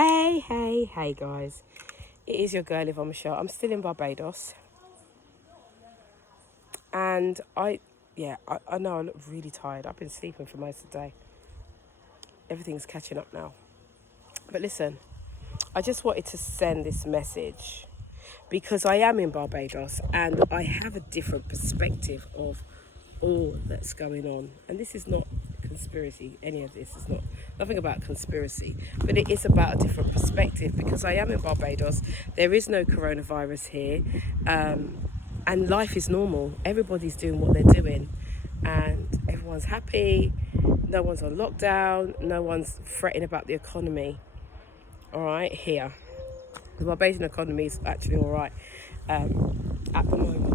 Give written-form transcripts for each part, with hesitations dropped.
Hey guys, it is your girl Yvonne Michele. I'm still in Barbados, and I know I look really tired. I've been sleeping for most of the day. Everything's catching up now. But listen, I just wanted to send this message because I am in Barbados and I have a different perspective of all that's going on. And this is not conspiracy, any of this is nothing about conspiracy, but it is about a different perspective because I am in Barbados. There is no coronavirus here, and life is normal. Everybody's doing what they're doing and everyone's happy. No one's on lockdown, no one's fretting about the economy. All right, here the Barbadian economy is actually all right at the moment.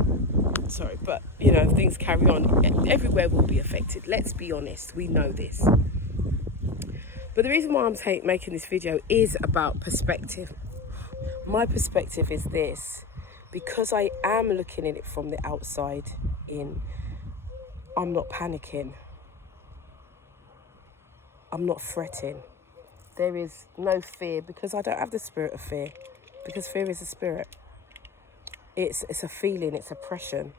Sorry, but things carry on. Everywhere will be affected. Let's be honest, we know this. But the reason why I'm making this video is about perspective. My perspective is this: because I am looking at it from the outside in, I'm not panicking. I'm not fretting. There is no fear because I don't have the spirit of fear, because fear is a spirit. It's a feeling, it's oppression.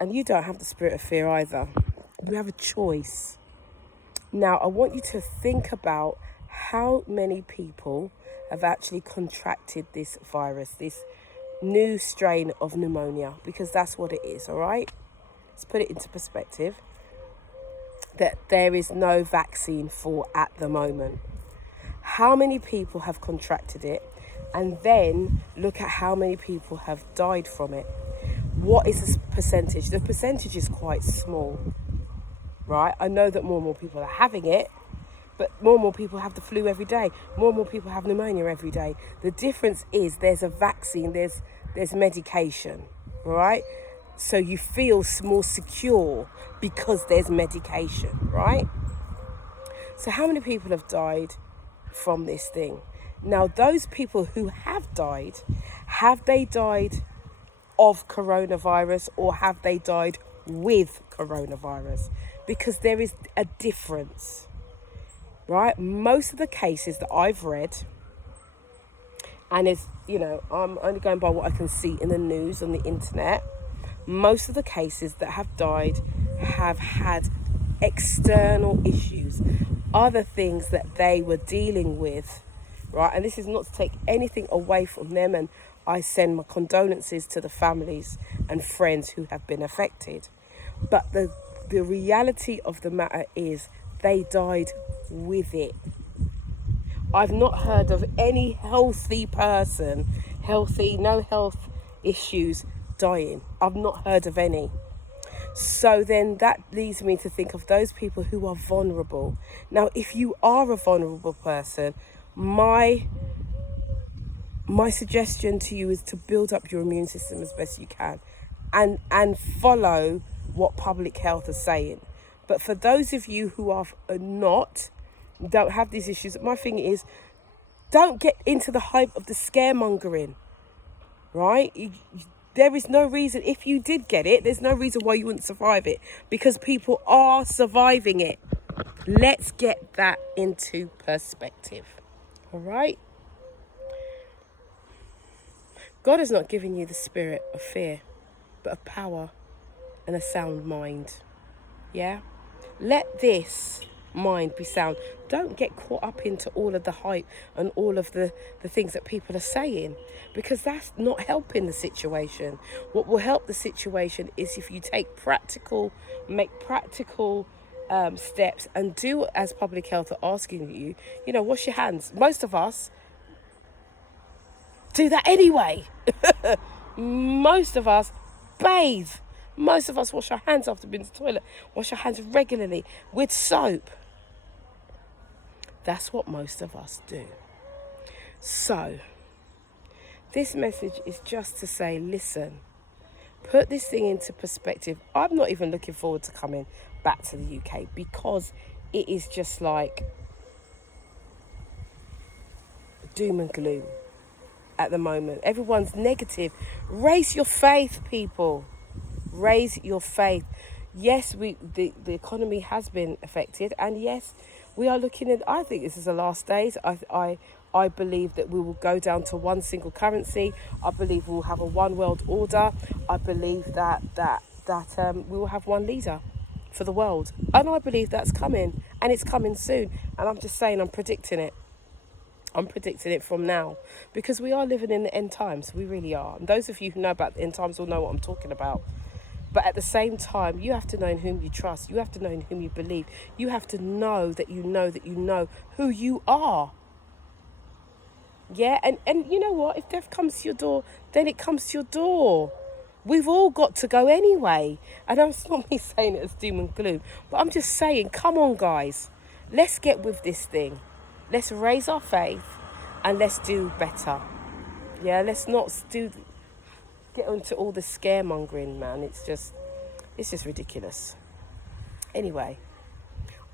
And you don't have the spirit of fear either. You have a choice. Now, I want you to think about how many people have actually contracted this virus, this new strain of pneumonia, because that's what it is, all right? Let's put it into perspective that there is no vaccine for at the moment. How many people have contracted it? And then look at how many people have died from it. What is the percentage? The percentage is quite small, right? I know that more and more people are having it, but more and more people have the flu every day. More and more people have pneumonia every day. The difference is there's a vaccine, there's medication, right? So you feel more secure because there's medication, right? So how many people have died from this thing? Now, those people who have they died of coronavirus or have they died with coronavirus? Because there is a difference, right? Most of the cases that I've read, and I'm only going by what I can see in the news on the internet, most of the cases that have died have had external issues, other things that they were dealing with, right? And this is not to take anything away from them, and I send my condolences to the families and friends who have been affected. But the reality of the matter is they died with it. I've not heard of any healthy person, no health issues, dying. I've not heard of any. So then that leads me to think of those people who are vulnerable. Now, if you are a vulnerable person, my suggestion to you is to build up your immune system as best you can and follow what public health is saying. But for those of you who don't have these issues, my thing is, don't get into the hype of the scaremongering, right? There is no reason, if you did get it, there's no reason why you wouldn't survive it, because people are surviving it. Let's get that into perspective, all right? God has not given you the spirit of fear, but of power and a sound mind, yeah? Let this mind be sound. Don't get caught up into all of the hype and all of the things that people are saying, because that's not helping the situation. What will help the situation is if you make practical steps and do as public health are asking you. Wash your hands. Most of us do that anyway. Most of us bathe. Most of us wash our hands after being to the toilet. Wash our hands regularly with soap. That's what most of us do. So, this message is just to say, listen, put this thing into perspective. I'm not even looking forward to coming back to the UK because it is just like doom and gloom at the moment. Everyone's negative. Raise your faith, people. Raise your faith. Yes, the economy has been affected, and yes, We are looking at, I think this is the last days. I believe that we will go down to one single currency. I believe we will have a one world order. I believe that we will have one leader for the world. And I believe that's coming, and it's coming soon. And I'm just saying, I'm predicting it. I'm predicting it from now, because we are living in the end times. We really are. And those of you who know about the end times will know what I'm talking about. But at the same time, you have to know in whom you trust. You have to know in whom you believe. You have to know that you know that you know who you are. Yeah, and you know what? If death comes to your door, then it comes to your door. We've all got to go anyway. And that's not me saying it as doom and gloom. But I'm just saying, come on, guys. Let's get with this thing. Let's raise our faith and let's do better. Yeah, let's not get into all the scaremongering, man. It's just ridiculous. Anyway,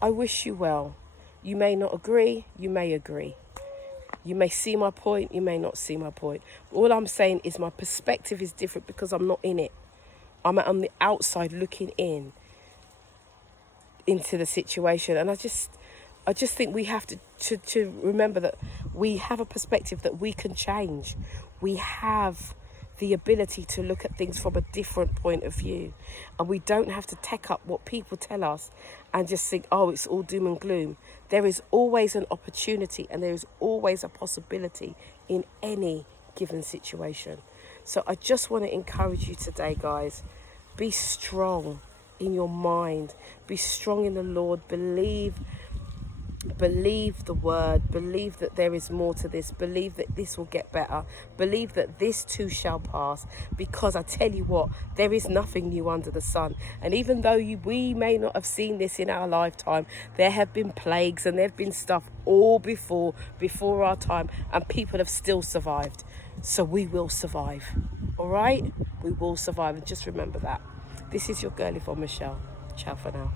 I wish you well. You may not agree, you may agree. You may see my point, you may not see my point. All I'm saying is my perspective is different because I'm not in it. I'm on the outside looking into the situation. And I just think we have to remember that we have a perspective that we can change. We have the ability to look at things from a different point of view. And we don't have to take up what people tell us and just think, oh, it's all doom and gloom. There is always an opportunity and there is always a possibility in any given situation. So I just want to encourage you today, guys. Be strong in your mind. Be strong in the Lord. Believe the word. Believe that there is more to this. Believe that this will get better. Believe that this too shall pass. Because I tell you what, there is nothing new under the sun. And even though we may not have seen this in our lifetime, there have been plagues and there have been stuff all before our time, and people have still survived. So we will survive. All right? We will survive. And just remember that. This is your girl, Yvonne Michele. Ciao for now.